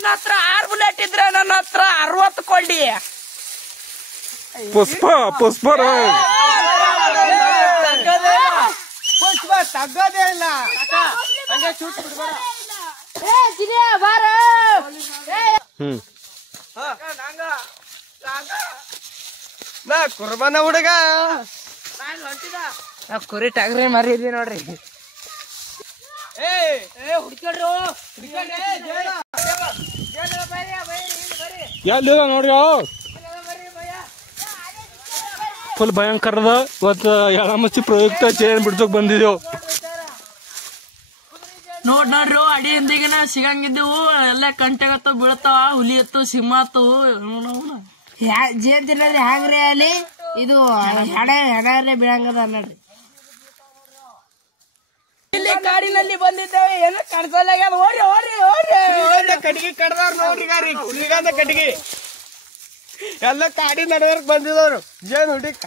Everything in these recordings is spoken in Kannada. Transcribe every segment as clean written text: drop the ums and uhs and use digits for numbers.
ನಿನ್ನ ಹತ್ರ 6 ಬುಲೆಟ್ ಇದ್ರೆ ನನ್ನ ಹತ್ರ 60 ಕೊಳ್ಳಿ. ಪುಷ್ಪ ತಗ್ಗದೇ ಇಲ್ಲ. ನಾ ಕುರ್ಬಾನ ಹುಡುಗ ಕುರಿ ಟಗರಿ ಮರಿದಿ ನೋಡ್ರಿ. ಎಲ್ಲಿದ ನೋಡ್ರಿ ಫುಲ್ ಭಯಂಕರದ ಇವತ್ತು ಎಳಮಚ್ಚಿ ಪ್ರಯುಕ್ತ ಚೇನ್ ಬಿಡ್ಸೋಕ್ ಬಂದಿದ್ದೇವು. ನೋಡ್ರಿ ಅಡಿ ಹಿಂದಿಗಿನ ಸಿಗಂಗಿದ್ದೆವು ಎಲ್ಲ ಕಂಟೆಗತ್ತ ಬೀಳ್ತಾವ. ಹುಲಿ ಎತ್ತು ಸಿಂಹ ಆತು ಜೇನ್ ತಿನ್ನದ್ರಿ ಹ್ಯಾಂಗ್ರಿ ಅಲ್ಲಿ ಇದು ಹೆಣರೇ ಬೀಳಂಗದ ನೋಡ್ರಿ. ಇಲ್ಲಿ ಕಾಡಿನಲ್ಲಿ ಬಂದಿದ್ದೇವೆ ಏನೋ ಕಾಣಿಸಲ್ಲ. ಕಟ್ಟಿಗೆ ಕಡ್ದವ್ರು ನೋಡ್ರಿ ಶ್ರೀಗಂಧ ಕಟ್ಟಿಗೆ ಎಲ್ಲ ಕಾಡಿ ನಡುವರ್ಕ್ ಬಂದಿದವ್ರು ಜೇನ್ ಹುಡುಕ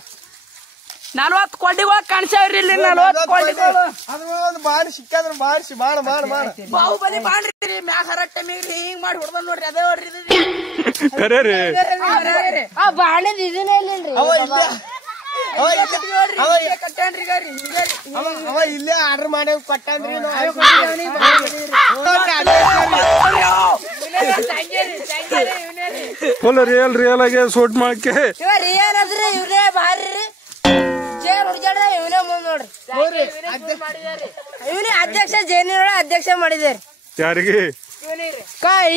40 ಕೊಂಡಿಗಳು ಕಾಣಿಸ್ಯಾವ್ರಿ ಇಲ್ಲಿ. 40 ಕೊಂಡಿಗಳು ಅದು ಒಂದು ಬಾರಿ ಸಿಕ್ಕಾದ್ರು ಬಾರಿಸಿ ಬಾಳ ಬಾಹುಬಲಿ ಬಾಣ್ರಿ ಮ್ಯಾಗ ಹರಟ್ಟೆ ಮೀಗ್ರಿ ಹಿಂಗ್ ಮಾಡಿ ಹೊಡ್ದ ನೋಡ್ರಿ. ಅದೇ ನೋಡ್ರಿ ಕರೆ ರೀ ಬಾಣದ ಇದನ್ನೇ ಇಲ್ರಿ. ಅವ ಇಲ್ಲೇ ಆರ್ಡರ್ ಮಾಡಿ ಕೊಟ್ಟನ್ರಿ. ಫುಲ್ ರಿಯಲ್ ಆಗಿ ಶೂಟ್ ಮಾಡಕ್ಕೆ ರಿಯಲ್ ಅದ್ರಿ ಇವ್ರೇ ಭಾರಿ ಜೇನ್ ಹುಡ್ಕ್ಯಾಡ ಇವನೇ ಮುಂದ್ ನೋಡ್ರಿ. ಇವನೇ ಅಧ್ಯಕ್ಷ ಜೇನಿನ ಅಧ್ಯಕ್ಷ ಮಾಡಿದಾರೆ. ಯಾರಿಗೆ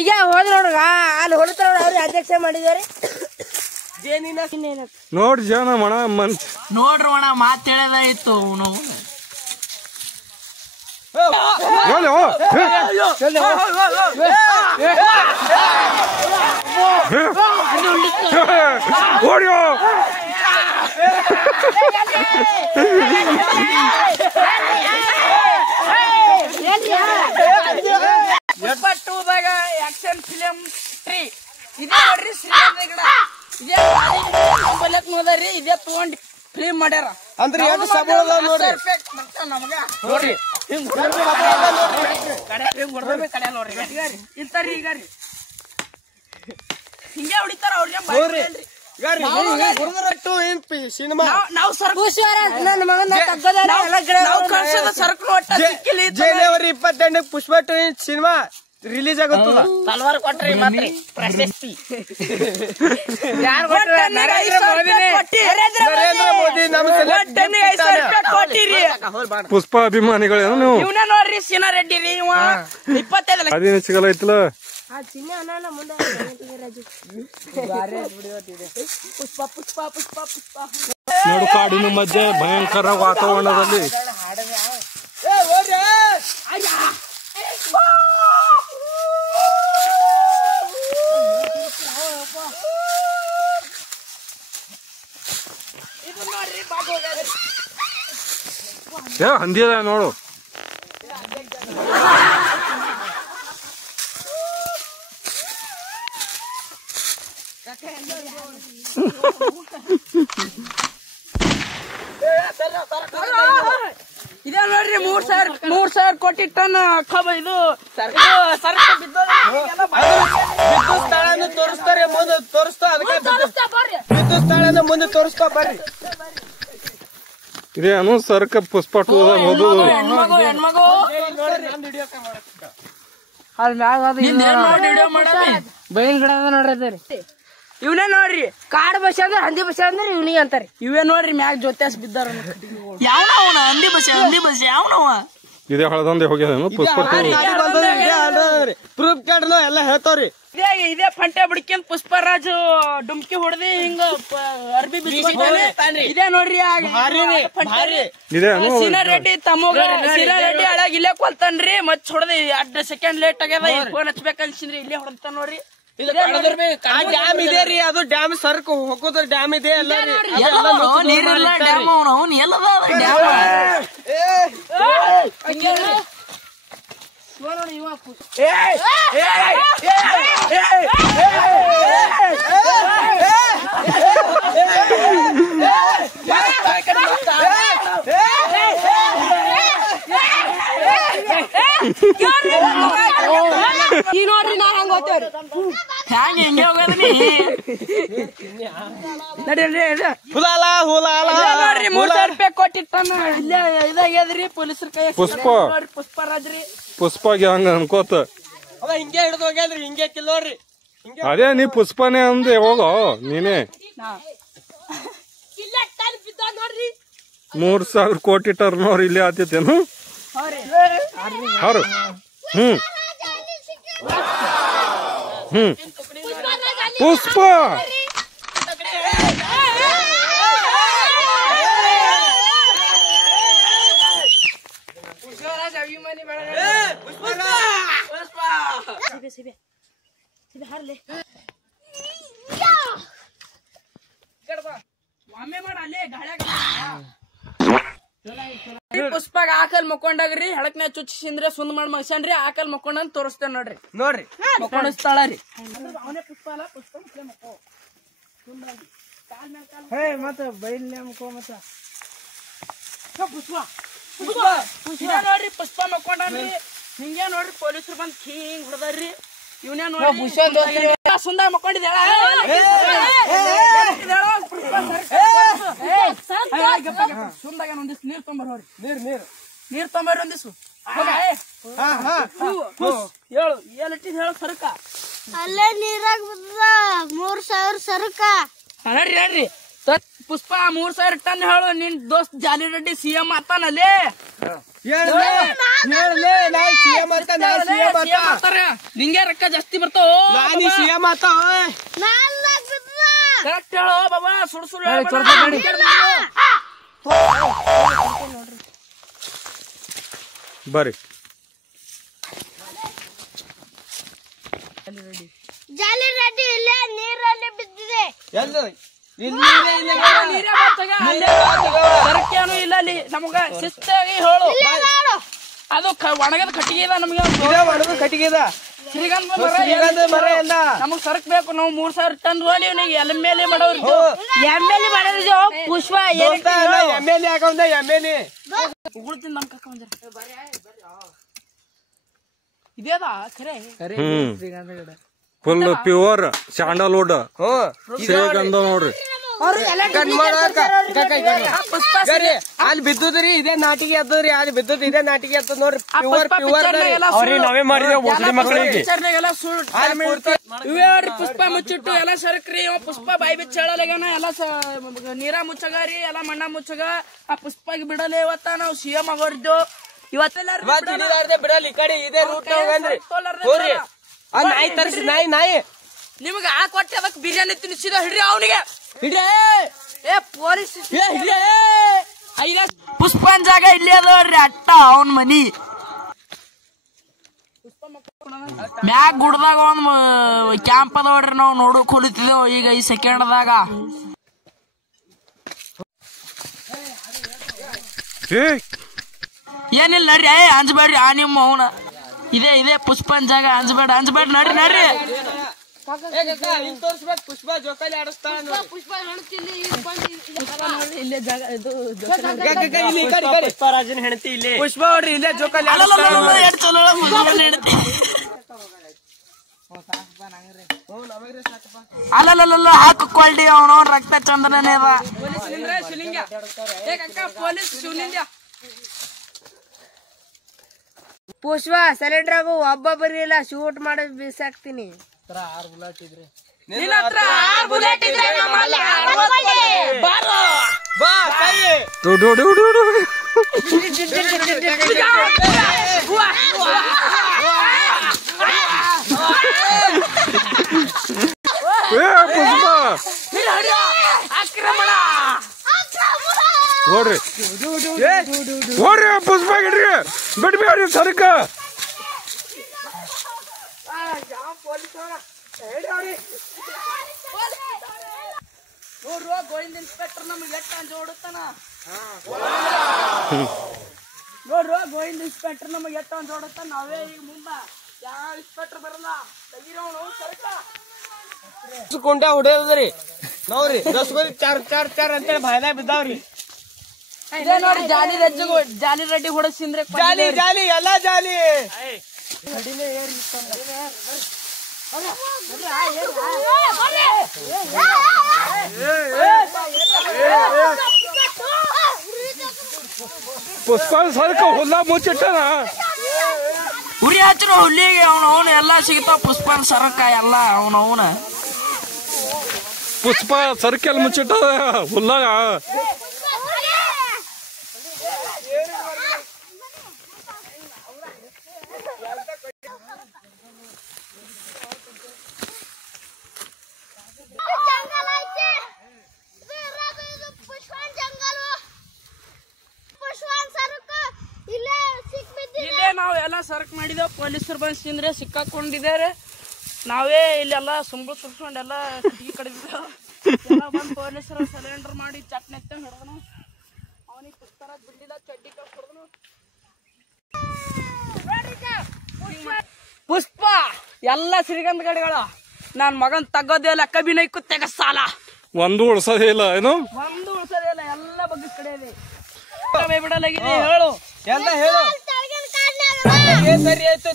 ಈಗ ಹೋದ್ ನೋಡ್ರ ಅಲ್ಲಿ ಹೊಲತಾರ ಅವ್ರಿಗೆ ಅಧ್ಯಕ್ಷ ಮಾಡಿದಾರೆ. ನೋಡ್ರಿ ಜನ ಮಣ ನೋಡ್ರಿ ಅಣ್ಣ ಮಾತ್ ಹೇಳದಾಯ್ತು ನಾವು ಓಡಿಯೋ ದಾಗ ಆಕ್ಷನ್ ಫಿಲಂ 3 ಇದೇ ನೋಡ್ರಿ ಶ್ರೀಗಂಧ ಇದೇ ನೋಡ್ರಿ ಇದೇ ತಗೊಂಡ್ ಫಿಲ್ಮ್ ಮಾಡ್ಯಾರ. ಅಂದ್ರೆ ಎಷ್ಟು ಸಬಳ ನೋಡ್ರಿ ನೋಡ್ರಿ ಕಡೆ ನೋಡ್ರಿ ಇಂತಾರಿ ಈಗ ರೀ ಹಿಂಗೆ ಹೊಡಿತಾರ ಅವ್ರಿಗೆ. ಸಿನಿಮಾ ನಾವು ಜನವರಿ 22 ಪುಷ್ಪ 2 ಸಿನಿಮಾ ರಿಲೀಸ್ ಆಗುತ್ತಲ್ಲ. ತಲವಾರ್ ಕೊಟ್ರಿ ಮಾತ್ರಿ ಪ್ರಶಸ್ತಿ ನರೇಂದ್ರ ಮೋದಿ ಪುಷ್ಪ ಅಭಿಮಾನಿಗಳೇನು ನೀವು? ಇವನ ನೋಡ್ರಿ ಸೀನಾ ರೆಡ್ಡಿ ರೀ. 25 ಅದೇನು ಸಿಗಲ್ಲ ಐತಲ್ಲ. ನೋಡು ಕಾಡಿನ ಮಧ್ಯೆ ಭಯಂಕರ ವಾತಾವರಣದಲ್ಲಿ ಹಂದಿ ಅದ ನೋಡು. ಇದೇ ನೋಡ್ರಿ 3,000 ಕೋಟಿ ಟನ್ ಇದು ಸರಕು ವಿದ್ಯುತ್ ಸ್ಥಳನ ತೋರಿಸ್ತಾರೆ ಮುಂದೆ ತೋರಿಸ್ತಾ ಅದಕ್ಕೆ ವಿದ್ಯುತ್ ಸ್ಥಳನ ಮುಂದೆ ತೋರಿಸ್ತಾ ಬರ್ರಿ. ಇದೇನು ಸರ್ಕ ಪುಷ್ಪ 2 ಹೋದು ಹೆಣ್ಮಗು ಬೈಲ್ ಗಿಡ ನೋಡ್ರಿ. ಇವನೇ ನೋಡ್ರಿ ಕಾಡು ಬಸ್ ಅಂದ್ರೆ ಹಂದಿ ಬಸ್ ಅಂದ್ರೆ ಇವ್ನಿಗೆ ಅಂತಾರಿ. ಇವೇ ನೋಡ್ರಿ ಮ್ಯಾಗ ಜೊತೆಸ್ ಬಿದ್ದಾರ. ಯಾವನ ಹಂದಿ ಬಸ್ ಯಾವನವ ಇದೇ ಹಳದಂದೆ ಹೋಗ್ಯದೇನು ಪುಷ್ಪ 2 ಪ್ರೂಫ್ ಕಾರ್ಡ್ ಎಲ್ಲ ಹೇಳ್ತಾವ್ರಿ. ಇದೇ ಫಂಟೆ ಬಿಡ್ಕೊಂಡ್ ಪುಷ್ಪರಾಜ್ ಡುಮ್ಕಿ ಹೊಡೆದಿ ಹಿಂಗ ಅರ್ಬಿ ಬಿಸ್ತಾನೆ. ಇದೇ ನೋಡ್ರಿ ಸೀನಾ ರೆಡ್ಡಿ ತಮ್ಮಗ ಸೀನಾ ರೆಡ್ಡಿ ಅಳಾಗ ಇಲ್ಲೇ ಕೊಲ್ತಾನ್ರಿ. ಮತ್ ಹೊಡೆದಿ 2 ಸೆಕೆಂಡ್ ಲೇಟ್ ಆಗ್ಯದ ಫೋನ್ ಹಚ್ಬೇಕ ಅನ್ಸಿನ್ರಿ ಇಲ್ಲೇ ಹೊಡ್ತಾನ ನೋಡ್ರಿ. ಡ್ಯಾಮ್ ಇದೆ ರೀ, ಅದು ಡ್ಯಾಮ್ ಸರ್ಕ್ ಹೋಗೋದ್ರ ಡ್ಯಾಮ್ ಇದೆ ಎಲ್ಲ ನೀರಿಲ್ಲ ಡ್ಯಾಮ್ ಅವನು ಎಲ್ಲದ ಈ ನೋಡ್ರಿ ನಾ ಹಂಗ ಹೋಗ್ತೇವ್ರಿ ಹ್ಯಾಂಗ ಹೆಂಗೆ ಹೋಗೋದ್ರಿ ನೋಡ್ರಿ 3,000 ರೂಪಾಯಿ ಕೊಟ್ಟಿಟ್ಟಾನ ಇಲ್ಲೇ ಇದಾಗ್ಯದ್ರಿ ಪೊಲೀಸರ ಕೈ ಪುಷ್ಪರಾಜ್ರಿ ಪುಷ್ಪಾಗಿ ಹಂಗ ಅನ್ಕೋತ ಅವ ಹಿಂಗೆ ಹಿಡಿದು ಹೋಗ್ಯಾದ್ರಿ ಹಿಂಗೆ ಕಿಲ್ಲೋಡ್ರಿ ಅದೇ ನೀ ಪುಷ್ಪನೇ ಅಂದೆ ಹೋಗೋ ನೀನೇ 3,000 ಕೋಟಿ ಟರ್ನ್ ಓವರ್ ಇಲ್ಲೇ ಆತೈತೇನು ಅವ್ರು ಪುಷ್ಪ ಪುಷ್ಪಾಗ ಆಕಲ್ ಮಕ್ಕೊಂಡಾಗ್ರಿ ಹೆಳಕ್ನ ಚುಚ್ಚಿಸಿಂದ್ರೆ ಸುಂದ್ ಮಾಡಿ ಮಗ್ಸನ್ರಿ ಆಕಲ್ ಮಕ್ಕೊಂಡ್ ತೋರಿಸ್ತೇನೆ ನೋಡ್ರಿ ಮಕ್ಕೊಂಡ ಸ್ಥಳ ರೀ ಪುಷ್ಪ ಅಲ್ಲ ಪುಷ್ಪ ಮತ್ತ ಬೈಲ್ ಮತ್ತ ಪುಷ್ಪ ನೋಡ್ರಿ ಪುಷ್ಪ ಮಕ್ಕೊಂಡ್ರಿ ಹಿಂಗೆ ನೋಡ್ರಿ ಪೊಲೀಸರು ಬಂದ್ ಹಿಂಗ್ ಹೊಡೆದಾರ್ರಿ ಇವನೇ ನೋಡ್ರಿ ಸುಂದ ಮಕ್ಕೊಂಡಿದ್ದ ಸುಂದಾಗ ಒಂದಿಸ್ ನೀರ್ ತೊಂಬರ್ರಿ ನೀರ್ ತೊಂಬರ್ರಿ ಒಂದಿಸು ಹೇಳು ಏನಿಟ್ಟಿದ್ ಹೇಳು ಸರಕ ಅಲ್ಲೇ ನೀರಾಗ ಬಿದ್ದದ 3,000 ಸರಕ ನಡ್ರಿ ಪುಷ್ಪ 3,000 ಟನ್ ಹೇಳು ನಿನ್ ದೋಸ್ತ್ ಜಾಲಿ ರೆಡ್ಡಿ ಸಿಎಂ ಆತಾನಲ್ಲಿ ನಿಂಗೆ ರೊಕ್ಕ ಜಾಸ್ತಿ ಬರ್ತಾವ ಕರೆಕ್ಟ್ ಹೇಳು ಬಾಬಾ ಸುಡು ಸುಡು ಬರ್ರಿ ಜಾಲಿ ರೆಡ್ಡಿ ಇಲ್ಲೇ ನೀರಲ್ಲಿ ಬಿದ್ದಿದೆ ಸರಕೇನು ಇಲ್ಲ ಅಲ್ಲಿ ನಮಗ ಶಿಸ್ತಾಗಿ ಹೇಳು ಅದು ಒಣಗದ ಕಟ್ಟಿಗೆ ಇದೆ ನಮ್ಗೆ ಕಟ್ಟಿಗೆದ ಶ್ರೀಗಂಧ ಮರ ನಮಗ್ ಸರಕ್ ಬೇಕು ನಾವು 3,000 ಟನ್ ರೋಡಿ ಎಲ್ ಮೇಲೆ ಮಾಡೋರು ಎಮ್ಮೆಲೆ ಮಾಡೋದು ಪುಷ್ಪ ಎಮ್ಮೆಲೆ ಹಾಕೊಂಡ ಎಮ್ಮೆಲೆ ಉಗುಳ್ತೀನಿ ನಮ್ ಕಕ್ಕ ಇದೇದಾ ಖರೆ ಫುಲ್ ಪ್ಯೂರ್ ಸ್ಯಾಂಡಲ್ವುಡ್ ಶ್ರೀಗಂಧ ನೋಡ್ರಿ ಅಲ್ಲಿ ಬಿದ್ದುದ್ರಿ ಇದೇ ನಾಟಿಗೆ ಎದ್ದದ್ರಿ ಅಲ್ಲಿ ಬಿದ್ದುದ್ ಇದೇ ನಾಟಿಗೆ ಎತ್ತದ ನೋಡ್ರಿ ಪ್ಯೂರ್ ನಾವೇ ಮಾಡಿದೇವ್ ಮಕ್ಕಳಿಗೆ ಪುಷ್ಪ ಮುಚ್ಚಿಟ್ಟು ಎಲ್ಲ ಸರಕ್ರಿ ಪುಷ್ಪ ಬಾಯಿ ಬಿಚ್ಚ ಹೇಳಲಾಗ್ಯಾನ ಎಲ್ಲ ನೀರ ಮುಚ್ಚಗಾರಿ ಎಲ್ಲ ಮಣ್ಣ ಮುಚ್ಚಗ ಆ ಪುಷ್ಪಾಗಿ ಬಿಡಲೆ ಇವತ್ತ ನಾವು ಸಿಎಂ ಆಗೋರಿದ್ದು ಇವತ್ತೆಲ್ಲ ಬಿಡಲಿ ಈ ಕಡೆ ಇದೇ ರೂಟ್ ಹೋಗಂದ್ರಿ ನಾಯಿ ತರಿಸಿ ನಾಯಿ ನಿಮ್ಗೆ ಆ ಕೊಟ್ಟೆ ಅದಕ್ಕೆ ಬಿರಿಯಾನಿ ತಿನ್ಸಿದ ಹಿಡ್ರಿ ಅವನಿಗೆ ಪೊಲೀಸ್ ಪುಷ್ಪನ್ ಜಾಗ ಇಲ್ಲಿ ಅದ್ರಿ ಅಟ್ಟ ಅವನ್ ಮನಿ ಮ್ಯಾಗ ಗುಡ್ದಾಗ ಒಂದ್ ಕ್ಯಾಂಪ್ ಅದಾವ್ರಿ ನಾವ್ ನೋಡಕ್ ಹೊಲಿತಿದೇವ್ ಈಗ ಈ ಸೆಕೆಂಡ್ದಾಗ ಏನಿಲ್ಲ ನಡ್ರಿ ಅಂಜಬೇಡ್ರಿ ಆ ನಿಮ್ಮ ಅವನ ಇದೇ ಪುಷ್ಪನ್ ಜಾಗ ಅಂಜಬೇಡ ನಡ್ರಿ ಪುಷ್ಪ ಜೋಕಾಲಿ ಆಡಿಸ್ತಾಳ ಪುಷ್ಪರಾಜನ್ ಹೆಂಡತಿ ಇಲ್ಲಿ ಪುಷ್ಪ ನೋಡ್ರಿ ಇಲ್ಲೇ ಜೋಕಾಲಿ ಅಲ್ಲ ಹಾಕು ಕ್ವಾಲಿಟಿ ಅವನು ರಕ್ತ ಚಂದನೇ ಪುಷ್ಪ ಸಿಲಿಂಡ್ರಾಗು ಒಬ್ಬ ಬರೀಲ್ಲ ಶೂಟ್ ಮಾಡಿ ಬೀಸಾಕ್ತೀನಿ ನೋಡ್ರಿ ಪುಷ್ಪ ಗಿಡ್ರಿ ಬಿಡ್ಬೇಡ್ರಿ ಸರಕ ನೋಡ್ರುವ ಗೋವಿಂದ ಇನ್ಸ್ಪೆಕ್ಟರ್ ನಮ್ಗೆ ಎಟ್ಟ ಜೋಡುತ್ತಾನ ನಾವೇ ಈಗ ಮುಂದ ಯಾವ ಇನ್ಸ್ಪೆಕ್ಟರ್ ಬರಲ್ಲ ತೆಗಿರೋನು ಸರಕ ಕುಂಟ ಹೊಡೆಯದ್ರಿ ನೋಡ್ರಿ 10 ಚಾರ್ ಅಂತೇಳಿ ಬಾಯ್ದಾಗ ಬಿದ್ದಾವ್ರಿ ಇದೇ ನೋಡಿ ಜಾಲಿ ರೆಡ್ಡಿ ಹೊಡಸಿಂದ್ರೆ ಜಾಲಿ ಜಾಲಿ ಎಲ್ಲ ಜಾಲಿ. ಪುಷ್ಪ ಸರ್ಕ ಹುಲ್ಲ ಮುಚ್ಚಿಟ್ಟನ ಉರಿ ಹಚ್ಚಿರೋ ಹುಲ್ಲಿಗೆ ಅವನು ಎಲ್ಲಾ ಸಿಗ್ತಾವ. ಪುಷ್ಪನ್ ಸರಕ ಎಲ್ಲ ಅವನ ಪುಷ್ಪ ಸರ್ಕೆಲ್ ಮುಚ್ಚಿಟ್ಟ ಹುಲ್ಲಾಗ. ಇಲ್ಲೇ ನಾವ್ ಎಲ್ಲ ಸರ್ಕ್ ಮಾಡಿದೇವ್. ಪೊಲೀಸರು ಬಂದ್ ತಿಂದ್ರೆ ಸಿಕ್ಕಾಕೊಂಡಿದ್ದಾರೆ. ನಾವೇ ಇಲ್ಲೆಲ್ಲ ಸುರ್ಸ್ಕೊಂಡೆಲ್ಲ ಕಿಟಕಿ ಕಡಿದ ಬಂದ್ ಪೊಲೀಸರು ಸಿಲಿಂಡರ್ ಮಾಡಿ ಚಟ್ನೆತ್ತ ಹಿಡಿದನು. ಅವನಿಗೆ ಪುಸ್ತಕ ಬಿಡ್ಲಿಲ್ಲ, ಚಡ್ಡಿ ಕಳ್ಸ್ಕೊಡ್ದನು. ಪುಷ್ಪ ಎಲ್ಲ ಸಿರಿಗಂಧ ಗಡಿಗಳ ನನ್ ಮಗನ್ ತಗೋದೇ ಇಲ್ಲ. ಕಬಿನೈಕು ತೆಗಸಾಲ ಒಂದು ಉಳ್ಸೋದೇ ಇಲ್ಲ ಏನು, ಒಂದು ಉಳ್ಸೋದೇ ಇಲ್ಲ. ಎಲ್ಲ ಬಗ್ಗೆ ಕಡೆಯಲ್ಲಿ ಬಿಡಲಾಗಿದೆ. ಹೇಳು ಎಲ್ಲ ಹೇಳು. ಸರಿ ಆಯ್ತು.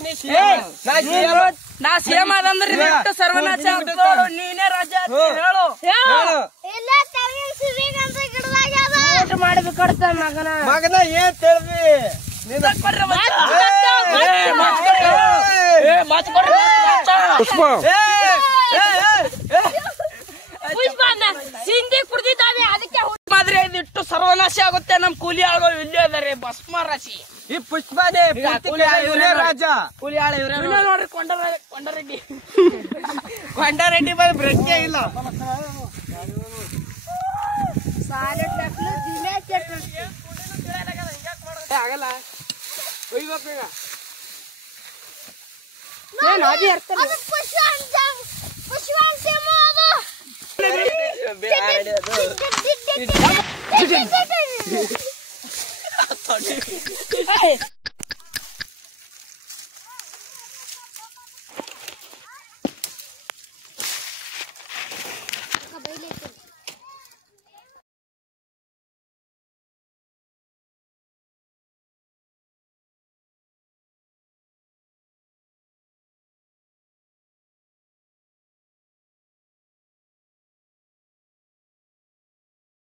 ನಾ ಸಿಎಂ ಆದಂದ್ರೆ ಸರ್ವನಾಶ ನೋಡು. ನೀನೇ ರಾಜ ಹೇಳು. ಮಾಡ್ಬೇಕಡ್ತ ಮಗನ ಮಗನ ಏನ್ ತಿಳಿದಿ ಪುಷ್ಪ ಸಿಂಧಿ ಕುಡ್ದಿದ್ದಾವೆ. ಅದಕ್ಕೆ ಮಾದ್ರೆ ಇದಿಟ್ಟು ಸರ್ವನಾಶ ಆಗುತ್ತೆ. ನಮ್ ಕೂಲಿ ಆಳೋ ಇಲ್ಲಿ ಅದಾರೆ ಭಸ್ಮ ರಾಶಿ. ಈ ಪುಷ್ಪನೇ ರಾಜ. ಕೂಲಿ ಆಳ ಇವ್ರೆ ನೋಡ್ರಿ. ಕೊಂಡರೆಡ್ಡಿ ಕೊಂಡರೆಡ್ಡಿ ಬಂದ್ ಪ್ರಶ್ನೆ ಇಲ್ಲ. ಆಗಲ್ಲ ಒಯ್ಬೇಕೀಗ. ಬ್ಯಾಡ ಅದು.